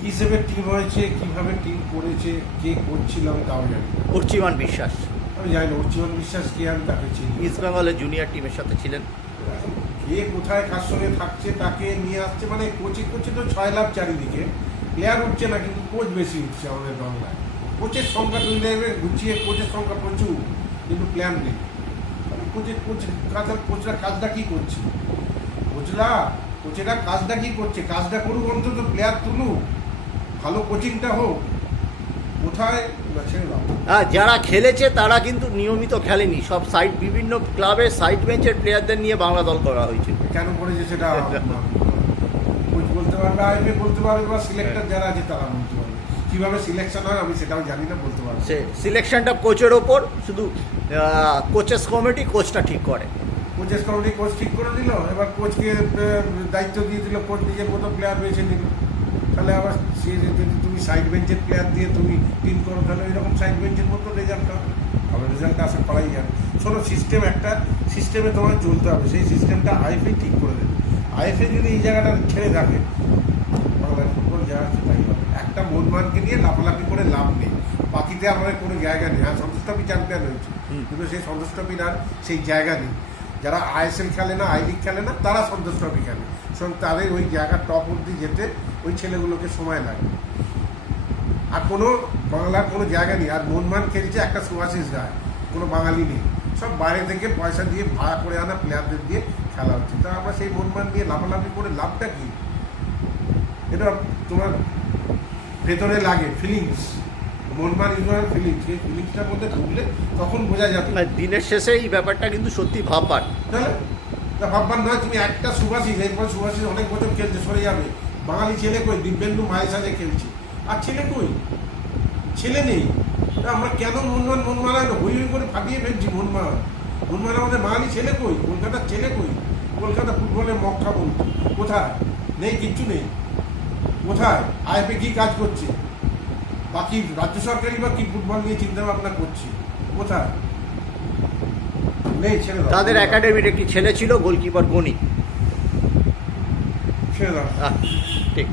কি হিসেবে টিম হয়েছে কীভাবে টিম করেছে কে করছিল আমি তাও জানি না। অর্চিমান বিশ্বাস। আমি জানি না অর্চিমান বিশ্বাস কে আমি তাকে চিনি ইস্ট বেঙ্গলের জুনিয়র টিমের সাথে ছিলেন। কে কোথায় কার সঙ্গে থাকছে তাকে নিয়ে আসছে মানে কোচি কোচি তো ছয় লাভ চারিদিকে। প্লেয়ার উঠছে না কিন্তু কোচ বেশি উঠছে আমাদের বাংলায়। কোচের সংখ্যা তুই দেখবে গুছিয়ে কোচের সংখ্যা প্রচুর কিন্তু প্ল্যান নেই। মানে কোচের কোচ কাজের কোচরা কাজটা কি করছে? কোচরা কোচেরা কাজটা কি করছে? কাজটা করুক অন্তত প্লেয়ার তুলুক। ভালো কোচিংটা হোক কোথায় ছেড়ে দাও। হ্যাঁ যারা খেলেছে তারা কিন্তু নিয়মিত খেলেনি। সব সাইড বিভিন্ন ক্লাবে সাইড বেঞ্চের প্লেয়ারদের নিয়ে বাংলা দল করা হয়েছে। কেন করেছে সেটা কোচ বলতে পারবে আইপি বলতে পারবে বা সিলেক্টর যারা আছে তারা বলতে পারবে। কীভাবে সিলেকশন হয় আমি সেটাও জানি না বলতে পারব। সে সিলেকশনটা কোচের ওপর শুধু কোচেস কমিটি কোচটা ঠিক করে। কোচেস কমিটি কোচ ঠিক করে দিল এবার কোচকে দায়িত্ব দিয়ে দিল কোচ নিজের মতো প্লেয়ার বেছে নিল। তাহলে আবার সে যদি তুমি সাইড বেঞ্চের প্লেয়ার দিয়ে তুমি টিম করো তাহলে এরকম সাইড বেঞ্চের মতো রেজাল্ট হবে হবে রেজাল্ট আশা করাই যায় শোনো সিস্টেম একটা সিস্টেমে তোমার চলতে হবে। সেই সিস্টেমটা আইএফএ ঠিক করে দেবে। আইএফএ যদি এই জায়গাটা ছেড়ে থাকে বাংলার ফুটবল যা আছে তাই হবে। একটা মনমানকে নিয়ে লাফালাফি করে লাভ নেই। বাকিতে আমাদের কোনো জায়গা নেই। হ্যাঁ সন্তোষ ট্রফি চ্যাম্পিয়ন হয়েছে। কিন্তু সেই সন্তোষ ট্রফির আর সেই জায়গা নেই। যারা আইএসএল খেলে না আই লিগ খেলে না, তারা সন্তোষ ট্রফি খেলে। সুতরাং তাদের ওই জায়গা টপ অব্দি যেতে ওই ছেলেগুলোকে সময় লাগে। আর কোনো বাংলার কোনো জায়গা নেই। আর মনমান খেলছে একটা সুভাষিস গায়ে কোনো বাঙালি নেই। সব বাইরে থেকে পয়সা দিয়ে ভাড়া করে আনা প্লেয়ারদের দিয়ে খেলা হচ্ছে। তা আমরা সেই মনমান দিয়ে লাফালাফি করে লাভটা কি? এটা তোমার ভেতরে লাগে ফিলিংস মনমান ইউনিয়ন ফিলিংস সেই ফিলিংসটার মধ্যে ঢুকলে তখন বোঝা যাবে না, দিনের শেষে এই ব্যাপারটা কিন্তু সত্যি ভাববার। তা ভাববার নয় তুমি একটা সুভাষিস এরপর সুভাষিস অনেক বছর খেলছে সরে যাবে। বাঙালি ছেলে কই? দিব্যেন্দু মায়ের সাথে খেলছে। আর ছেলে কই? ছেলে নেই। আমরা কেন মনমান আর হই হই করে ফাটিয়ে ফেলছি মনমান মনমান আমাদের বাঙালি ছেলে কই? কলকাতার ছেলে কই? কলকাতা ফুটবলের মক্কা বলতো। কোথায়? নেই কিচ্ছু নেই। কোথায়? আইপি কি কাজ করছে? বাকি রাজ্য সরকারই বা কি ফুটবল নিয়ে চিন্তা ভাবনা করছি? কোথায়? নেই ছেড়ে দাও। তাদের একাডেমির একটি ছেলে ছিল? গোলকিপার গণিত ছেড়ে দাও। আহ, ঠিক।